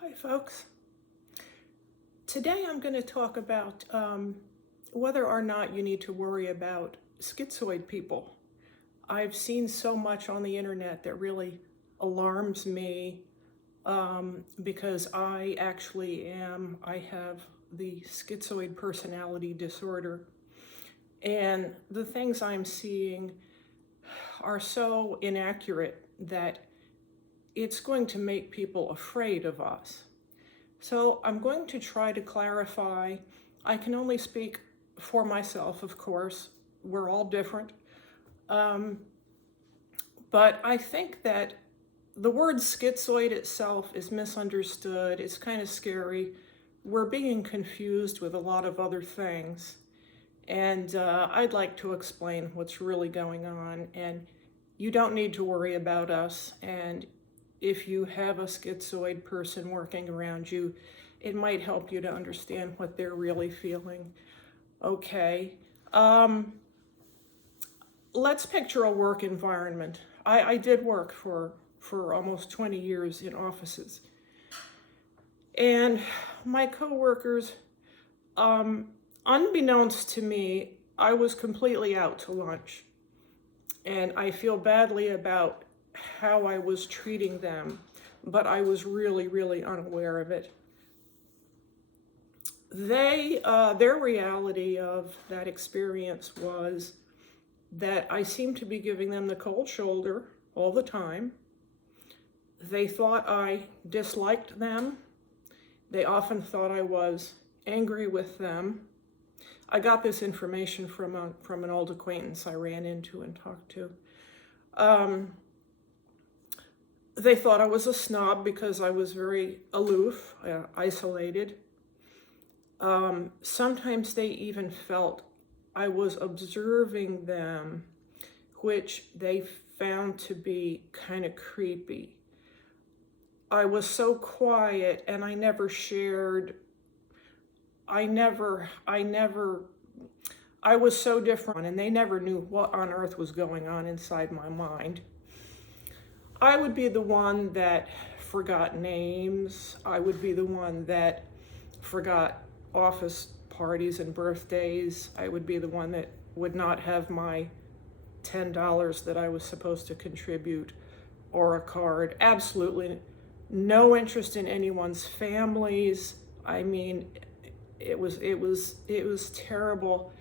Hi, folks. Today I'm going to talk about whether or not you need to worry about schizoid people. I've seen so much on the internet that really alarms me because I have the schizoid personality disorder. And the things I'm seeing are so inaccurate that it's going to make people afraid of us. So I'm going to try to clarify. I can only speak for myself, of course. We're all different. But I think that the word schizoid itself is misunderstood. It's kind of scary. We're being confused with a lot of other things. And I'd like to explain what's really going on. And you don't need to worry about us. And if you have a schizoid person working around you, it might help you to understand what they're really feeling. Okay. Let's picture a work environment. I did work for almost 20 years in offices. And my coworkers, unbeknownst to me, I was completely out to lunch. And I feel badly about how I was treating them, but I was really, really unaware of it. Their reality of that experience was that I seemed to be giving them the cold shoulder all the time. They thought I disliked them. They often thought I was angry with them. I got this information from an old acquaintance I ran into and talked to. They thought I was a snob because I was very aloof, isolated. Sometimes they even felt I was observing them, which they found to be kind of creepy. I was so quiet and I never shared. I was so different, and they never knew what on earth was going on inside my mind. I would be the one that forgot names. I would be the one that forgot office parties and birthdays. I would be the one that would not have my $10 that I was supposed to contribute or a card. Absolutely no interest in anyone's families. I mean, it was terrible.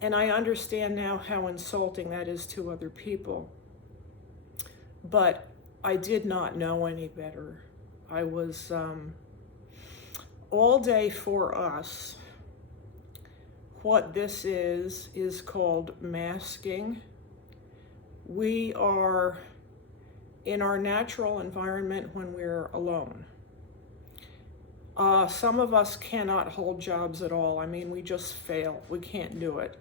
And I understand now how insulting that is to other people. But I did not know any better. I was all day for us. What this is called masking. We are in our natural environment when we're alone. Some of us cannot hold jobs at all. I mean, we just fail. We can't do it.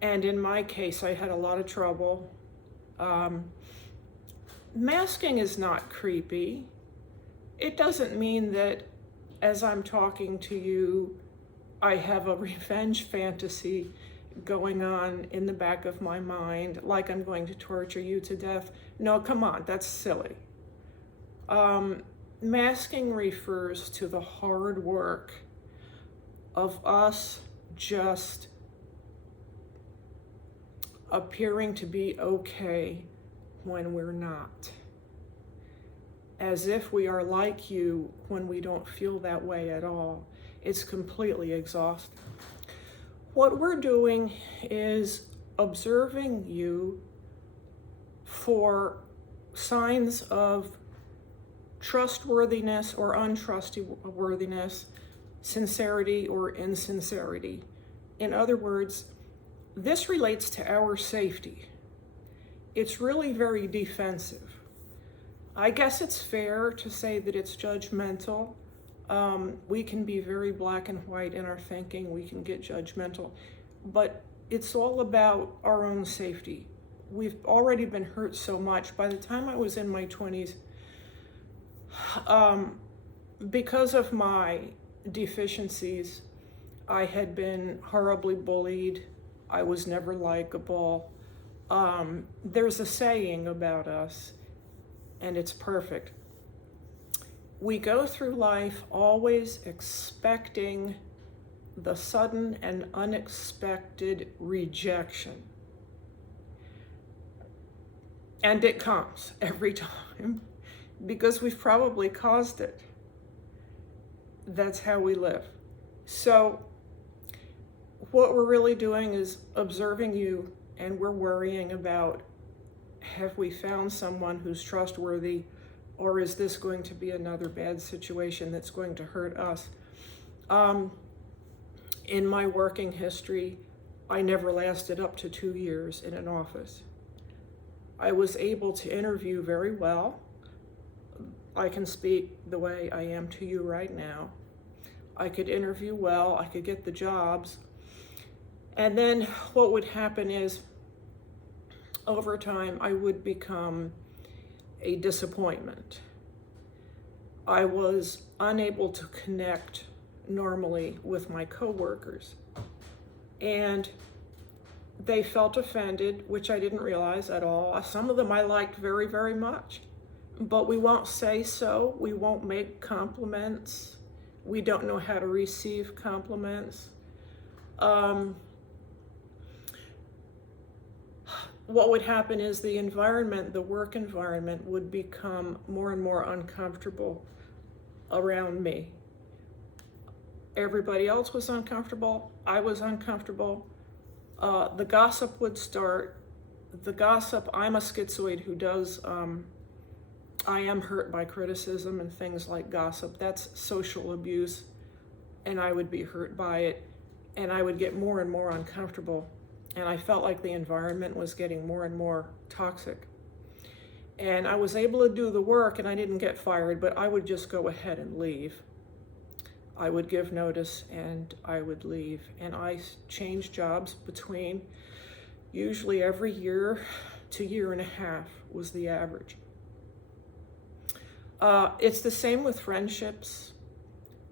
And in my case, I had a lot of trouble. Masking is not creepy. It doesn't mean that as I'm talking to you, I have a revenge fantasy going on in the back of my mind, like I'm going to torture you to death. No, come on, that's silly. Masking refers to the hard work of us just appearing to be okay when we're not. As if we are like you when we don't feel that way at all. It's completely exhausting. What we're doing is observing you for signs of trustworthiness or untrustworthiness, sincerity or insincerity. In other words, this relates to our safety. It's really very defensive. I guess it's fair to say that it's judgmental. We can be very black and white in our thinking. We can get judgmental. But it's all about our own safety. We've already been hurt so much. By the time I was in my 20s, because of my deficiencies, I had been horribly bullied. I was never likable. There's a saying about us, and it's perfect. We go through life always expecting the sudden and unexpected rejection. And it comes every time because we've probably caused it. That's how we live. So what we're really doing is observing you, and we're worrying about, have we found someone who's trustworthy, or is this going to be another bad situation that's going to hurt us? In my working history, I never lasted up to 2 years in an office. I was able to interview very well. I can speak the way I am to you right now. I could interview well, I could get the jobs. And then what would happen is, over time, I would become a disappointment. I was unable to connect normally with my coworkers. And they felt offended, which I didn't realize at all. Some of them I liked very, very much. But we won't say so. We won't make compliments. We don't know how to receive compliments. What would happen is the environment, the work environment, would become more and more uncomfortable around me. Everybody else was uncomfortable. I was uncomfortable. The gossip would start. The gossip, I'm a schizoid who does, I am hurt by criticism and things like gossip. That's social abuse, and I would be hurt by it, and I would get more and more uncomfortable. And I felt like the environment was getting more and more toxic. And I was able to do the work, and I didn't get fired, but I would just go ahead and leave. I would give notice and I would leave. And I changed jobs between usually every year to year and a half was the average. It's the same with friendships.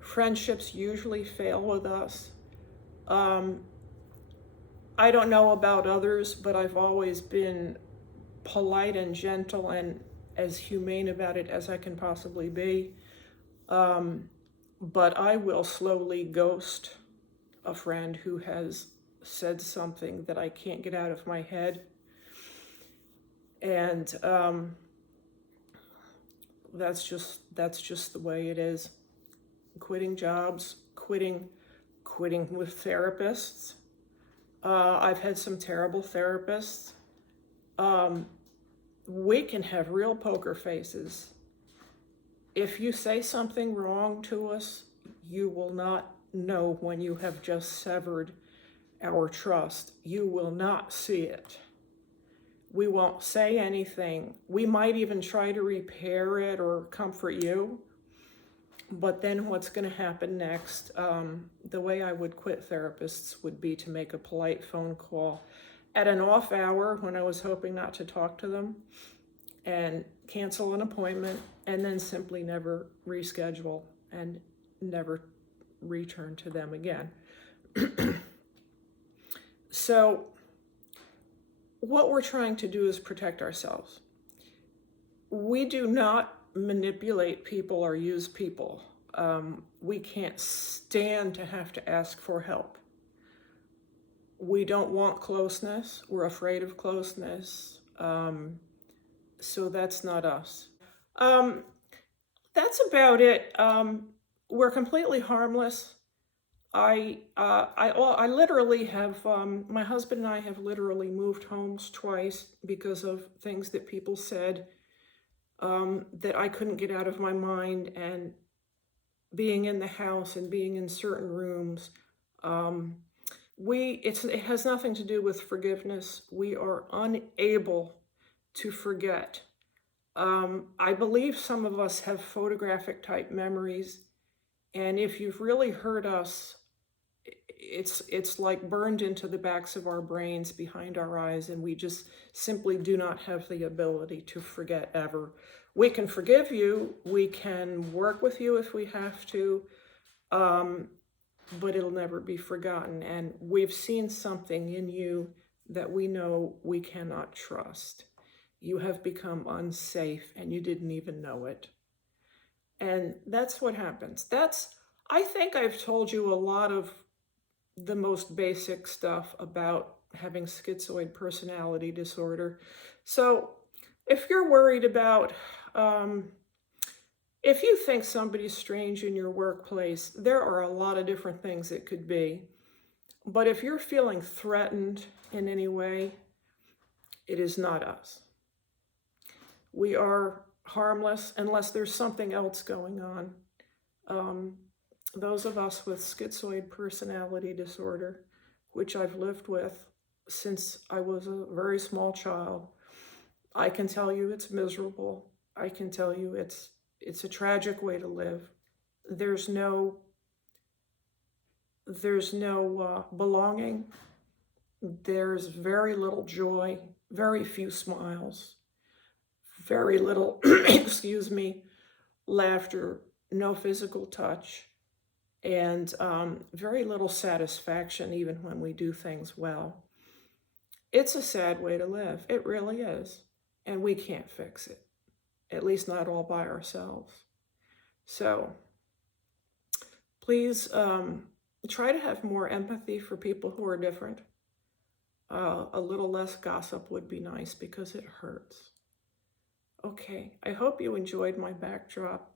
Friendships usually fail with us. I don't know about others, but I've always been polite and gentle and as humane about it as I can possibly be. But I will slowly ghost a friend who has said something that I can't get out of my head. And that's just the way it is. Quitting jobs, quitting with therapists. I've had some terrible therapists. We can have real poker faces. If you say something wrong to us, you will not know when you have just severed our trust. You will not see it. We won't say anything. We might even try to repair it or comfort you. But then what's going to happen next? The way I would quit therapists would be to make a polite phone call at an off hour when I was hoping not to talk to them, and cancel an appointment, and then simply never reschedule and never return to them again. So what we're trying to do is protect ourselves. We do not manipulate people or use people. We can't stand to have to ask for help. We don't want closeness. We're afraid of closeness. So that's not us. That's about it. We're completely harmless. I literally have, my husband and I have literally moved homes twice because of things that people said that I couldn't get out of my mind, and being in the house and being in certain rooms. It has nothing to do with forgiveness. We are unable to forget. I believe some of us have photographic type memories, and if you've really hurt us, it's like burned into the backs of our brains, behind our eyes, and we just simply do not have the ability to forget ever. We can forgive you, we can work with you if we have to, but it'll never be forgotten. And we've seen something in you that we know we cannot trust. You have become unsafe and you didn't even know it. And that's what happens. I think I've told you a lot of the most basic stuff about having schizoid personality disorder. So if you're worried about, if you think somebody's strange in your workplace, there are a lot of different things it could be. But if you're feeling threatened in any way, it is not us. We are harmless unless there's something else going on. Those of us with schizoid personality disorder, which I've lived with since I was a very small child, I can tell you it's miserable. I can tell you it's a tragic way to live. There's no belonging. There's very little joy, very few smiles, very little, excuse me, laughter, no physical touch, and very little satisfaction even when we do things well. It's a sad way to live. It really is. And we can't fix it, at least not all by ourselves. So please try to have more empathy for people who are different. A little less gossip would be nice because it hurts. Okay, I hope you enjoyed my backdrop,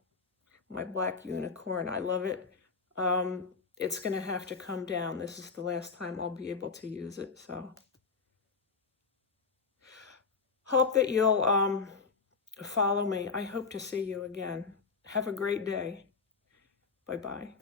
my black unicorn. I love it. It's going to have to come down. This is the last time I'll be able to use it, so hope that you'll follow me. I hope to see you again. Have a great day. Bye-bye.